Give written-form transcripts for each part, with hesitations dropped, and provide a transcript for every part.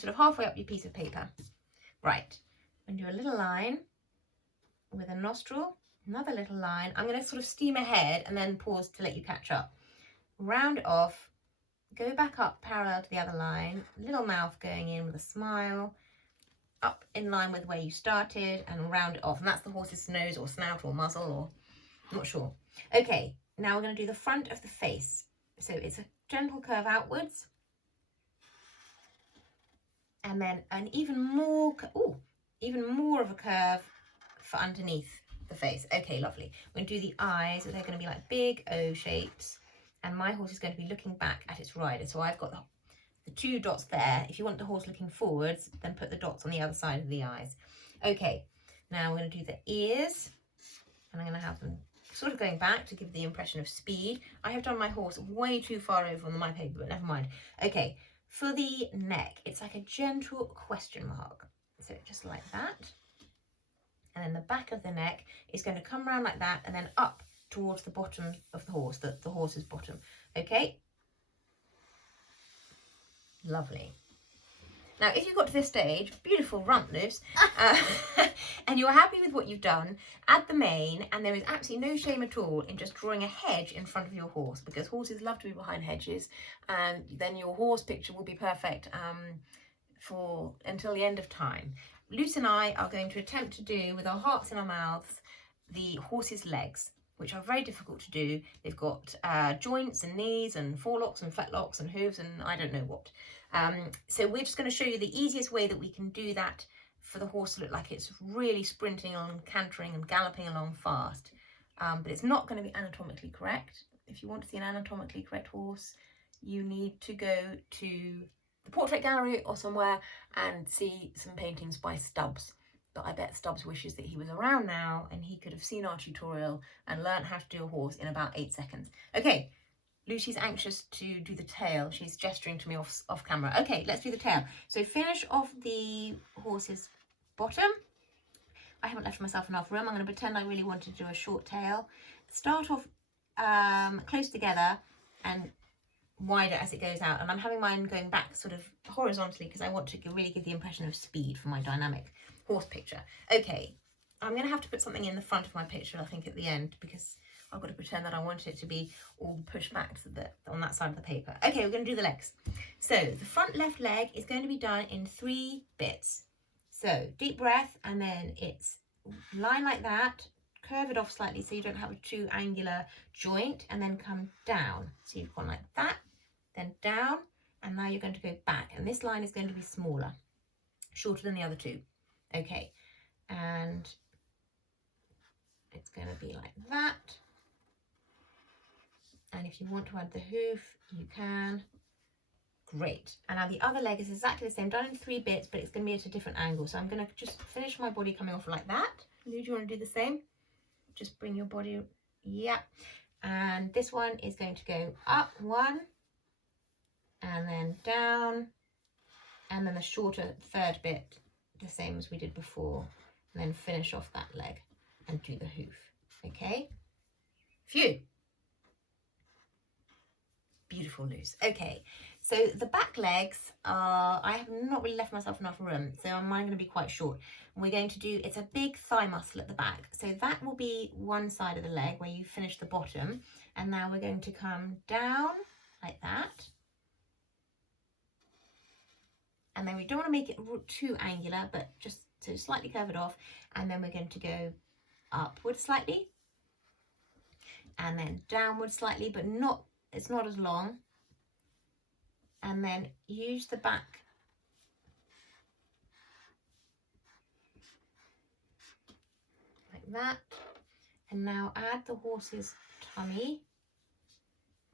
sort of halfway up your piece of paper. Right, and do a little line with a nostril, another little line. I'm going to sort of steam ahead and then pause to let you catch up. Round it off, go back up parallel to the other line, little mouth going in with a smile, up in line with where you started, and round it off. And that's the horse's nose or snout or muzzle, or I'm not sure. Okay, now we're going to do the front of the face. So it's a gentle curve outwards, and then an even more of a curve for underneath the face. Okay, lovely. We're going to do the eyes. So they're going to be like big O shapes, and my horse is going to be looking back at its rider. So I've got the 2 dots there. If you want the horse looking forwards, then put the dots on the other side of the eyes. Okay, now we're going to do the ears, and I'm going to have them sort of going back to give the impression of speed. I have done my horse way too far over on my paper, but never mind. Okay, for the neck, it's like a gentle question mark. So just like that. And then the back of the neck is going to come around like that and then up towards the bottom of the horse, the horse's bottom. Okay? Lovely. Now, if you've got to this stage, beautiful rump loose, and you're happy with what you've done, add the mane, and there is absolutely no shame at all in just drawing a hedge in front of your horse, because horses love to be behind hedges, and then your horse picture will be perfect until the end of time. Luce and I are going to attempt to do, with our hearts in our mouths, the horse's legs, which are very difficult to do. They've got joints and knees and forelocks and fetlocks and hooves and I don't know what. So we're just going to show you the easiest way that we can do that for the horse to look like it's really sprinting on, cantering and galloping along fast. But it's not going to be anatomically correct. If you want to see an anatomically correct horse, you need to go to the portrait gallery or somewhere and see some paintings by Stubbs. But I bet Stubbs wishes that he was around now and he could have seen our tutorial and learned how to do a horse in about 8 seconds. Okay, Lucy's anxious to do the tail. She's gesturing to me off camera. Okay, let's do the tail. So finish off the horse's bottom. I haven't left myself enough room. I'm going to pretend I really want to do a short tail. Start off close together and wider as it goes out. And I'm having mine going back sort of horizontally because I want to really give the impression of speed for my dynamic horse picture. Okay, I'm going to have to put something in the front of my picture, I think, at the end, because I've got to pretend that I want it to be all pushed back to on that side of the paper. Okay, we're going to do the legs. So the front left leg is going to be done in 3 bits. So deep breath, and then it's line like that, curve it off slightly so you don't have a too angular joint, and then come down. So you've gone like that, then down, and now you're going to go back. And this line is going to be smaller, shorter than the other 2. Okay, and it's going to be like that. And if you want to add the hoof, you can. Great. And now the other leg is exactly the same, done in 3 bits, but it's going to be at a different angle. So I'm going to just finish my body coming off like that. Lou, do you want to do the same? Just bring your body, yeah. And this one is going to go up 1, and then down, and then the shorter 3rd bit, the same as we did before, and then finish off that leg and do the hoof. Okay, phew, beautiful, Luce. Okay, so the back legs are, I have not really left myself enough room, so mine going to be quite short. And we're going to do, it's a big thigh muscle at the back, so that will be one side of the leg where you finish the bottom, and now we're going to come down like that. And then we don't want to make it too angular, but just so slightly curve it off. And then we're going to go upward slightly, and then downward slightly, but not, it's not as long. And then use the back like that. And now add the horse's tummy.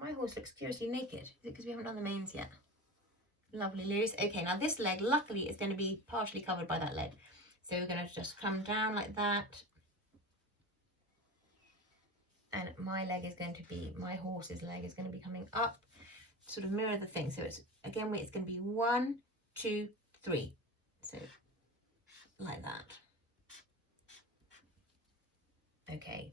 My horse looks curiously naked. Is it because we haven't done the manes yet? Lovely, Luce. Okay, now this leg, luckily, is going to be partially covered by that leg. So we're going to just come down like that. And my leg is going to be, my horse's leg is going to be coming up, sort of mirror the thing. So it's, again, it's going to be 1, 2, 3. So like that. Okay.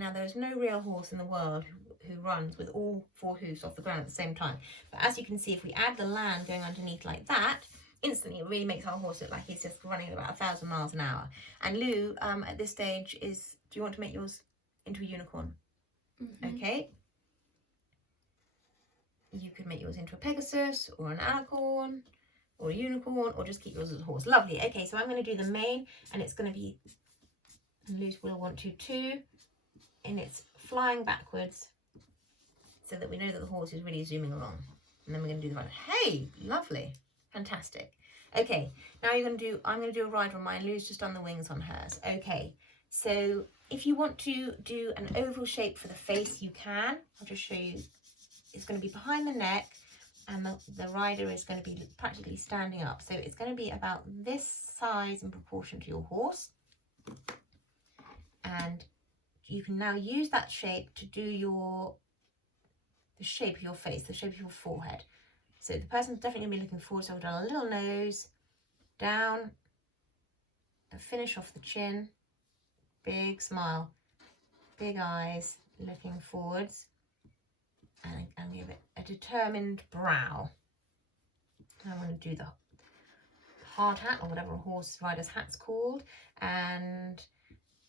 Now, there is no real horse in the world who runs with all 4 hoofs off the ground at the same time. But as you can see, if we add the land going underneath like that, instantly it really makes our horse look like he's just running at about 1,000 miles an hour. And Lou, at this stage, do you want to make yours into a unicorn? Okay. You could make yours into a Pegasus or an alicorn or a unicorn, or just keep yours as a horse. Lovely. Okay, so I'm going to do the mane, and it's going to be, and Lou will want to too, and it's flying backwards so that we know that the horse is really zooming along. And then we're going to do the ride. Hey, lovely. Fantastic. Okay, now I'm going to do a ride on mine. Lou's just done the wings on hers. Okay, so if you want to do an oval shape for the face, you can. I'll just show you. It's going to be behind the neck, and the rider is going to be practically standing up. So it's going to be about this size in proportion to your horse. And you can now use that shape to do the shape of your face, the shape of your forehead. So the person's definitely going to be looking forward. So I've done a little nose, down, a finish off the chin, big smile, big eyes, looking forwards, and give it a determined brow. I want to do the hard hat, or whatever a horse rider's hat's called, and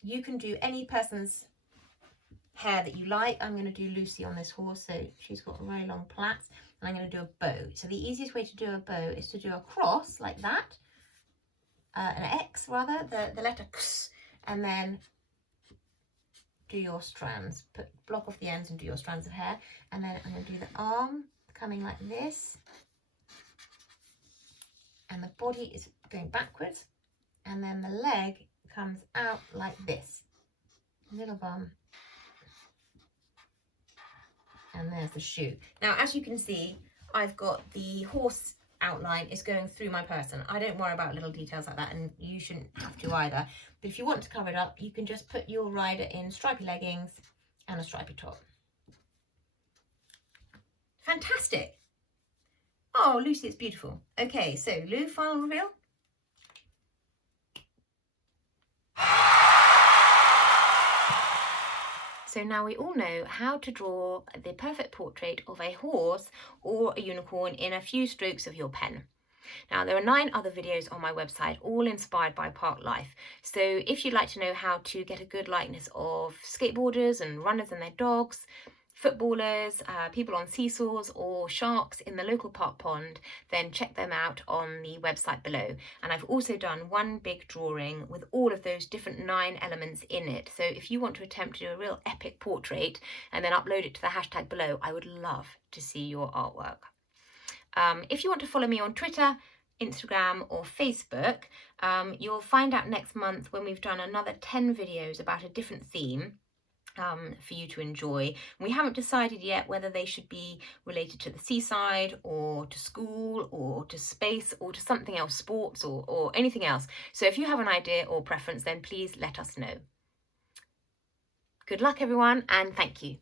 you can do any person's hair that you like. I'm going to do Lucy on this horse, so she's got very long plaits, and I'm going to do a bow. So the easiest way to do a bow is to do a cross like that, an X rather, the letter X, and then do your strands. Block off the ends and do your strands of hair, and then I'm going to do the arm coming like this, and the body is going backwards, and then the leg comes out like this, little bum, and there's the shoe. Now, as you can see, I've got the horse outline is going through my person. I don't worry about little details like that, and you shouldn't have to either. But if you want to cover it up, you can just put your rider in stripy leggings and a stripy top. Fantastic. Oh, Lucy, it's beautiful. Okay, so Lou, final reveal. So now we all know how to draw the perfect portrait of a horse or a unicorn in a few strokes of your pen. Now, there are 9 other videos on my website, all inspired by park life. So if you'd like to know how to get a good likeness of skateboarders and runners and their dogs, footballers, people on seesaws, or sharks in the local park pond, then check them out on the website below. And I've also done one big drawing with all of those different 9 elements in it. So if you want to attempt to do a real epic portrait and then upload it to the hashtag below, I would love to see your artwork. If you want to follow me on Twitter, Instagram or Facebook, you'll find out next month when we've done another 10 videos about a different theme for you to enjoy. We haven't decided yet whether they should be related to the seaside or to school or to space or to something else, sports or anything else. So if you have an idea or preference, then please let us know. Good luck everyone, and thank you.